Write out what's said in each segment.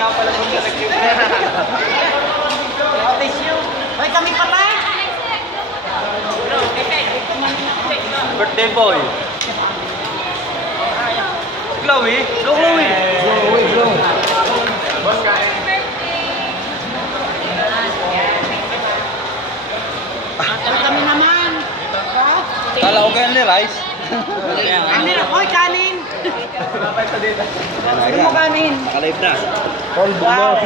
nga pala kung nalagyan. Hoy, kami pa ba? Birthday boy. Chloe? Go, Chloe. Kami naman. Kala ko kayo ni Rice. Ano? Hoy, kanin. Gusto mo kanin? Nakalive na. Wow.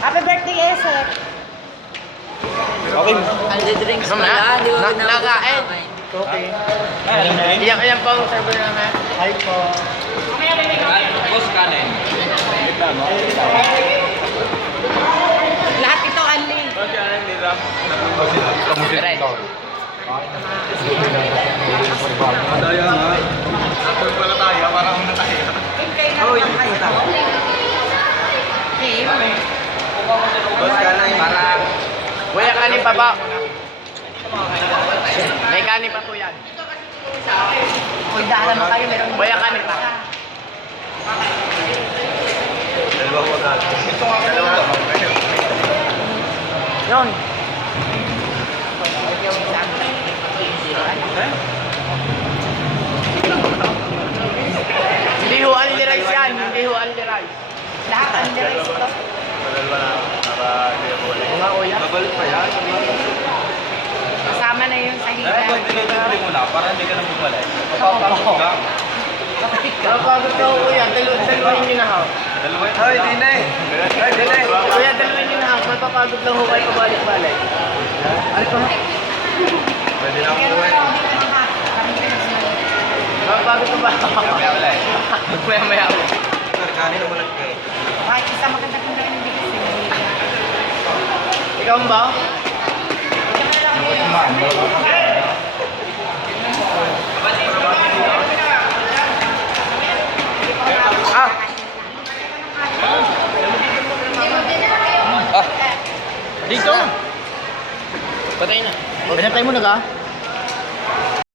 Happy birthday, Esek. Okay. Drinks pala, di ko nakain. Okay. Iyak po ang server namin. Hi po. Boss kanin. Lahat ito, Anli. Boss kanin nila. Madaya nga. After pala tayo, parang na tayo. Hoy, okay. Boss kanin. Parang... Kuya, kanin pa ba? May kanin pa po yan. Hoy, dahan mo kayo. Meron Kuya, kanin pa. Dalawa ko na. Ito nga dalawa. Yun. Hindi ho only rice yan. Hindi ho only rice. lahat Anli rice ito. Dalawa na. Para hindi mo ulit. Mga kuya. Nabalik pa yan. Kasama na yun sa Pero higa. pag dinidibli mo na, para hindi ka na bumalik. Papapagod ka. Kapagod ka ho kuya. Dalawahin nyo na ho. Dalawa yun. Ay, di na eh. Ay, di na eh. Kuya, dalawahin nyo na ho. Magpapagod lang ho kayo pabalik-balik. Ano pa? Pwede na akong gawin. Magpapagod ka ba? Maya ulit. Maya-maya ho. Sir, kanin na ulit kayo. Kahit isa maganda kung rin hindi kasi. Ikaw ba? Ah! Ah, Dito! Patay na. Pinatay mo na ka?